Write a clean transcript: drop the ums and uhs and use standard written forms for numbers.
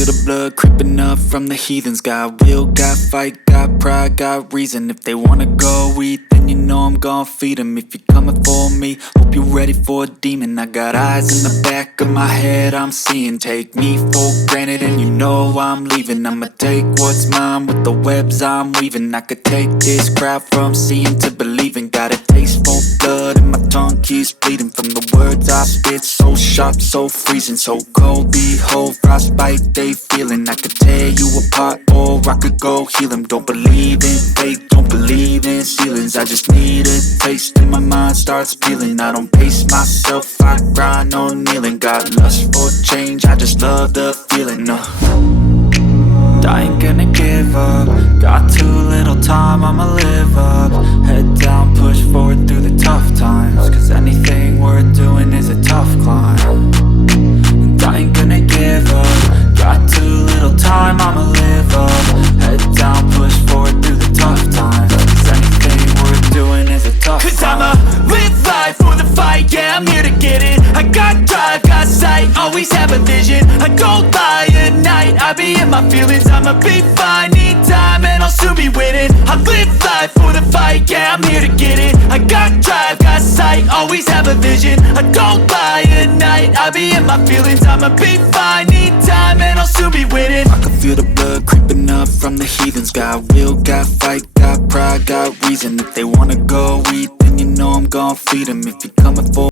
feel the blood creeping up from the heathens. Got will, got fight, got pride, got reason. If they wanna go eat, then you know I'm gon' feed them. If you're coming for me, hope you're ready for a demon. I got eyes in the back of my head, I'm seeing. Take me for granted and you know I'm leaving. I'ma take what's mine with the webs I'm weaving. I could take this crowd from seeing to believing. Got a taste for blood and my tongue keeps bleeding from the words I spit. So sharp, so freezing, so cold. Behold, frostbite they feeling. I could tear you apart or I could go heal them. Don't believe in fate, don't believe in ceilings. I just need a taste and my mind starts peeling. I don't pace myself, I grind on kneeling. Got lust for change, I just love the feeling. I ain't gonna give up. Got too little time, I'ma live up. Head down, push forward through the tough times. Cause anything worth doing is a tough climb. And I ain't gonna give up. Got too little time, I'ma live up. Head down, push forward through the tough times. Cause anything worth doing is a tough climb. Cause I'ma live life for the fight, yeah, I'm here to get it. I got drive, got sight, always have a vision. I don't lie at night, I be in my feelings. I'ma be fine, need time and I'll soon be winning. I live life for the fight, yeah, I'm here to get it. I got drive, got sight, always have a vision. I don't lie at night, I be in my feelings. I'ma be fine, need time and I'll soon be winning. I can feel the blood creeping up from the heathens. Got will, got fight, got pride, got reason. If they wanna go eat, then you know I'm gon' feed them. If you're coming for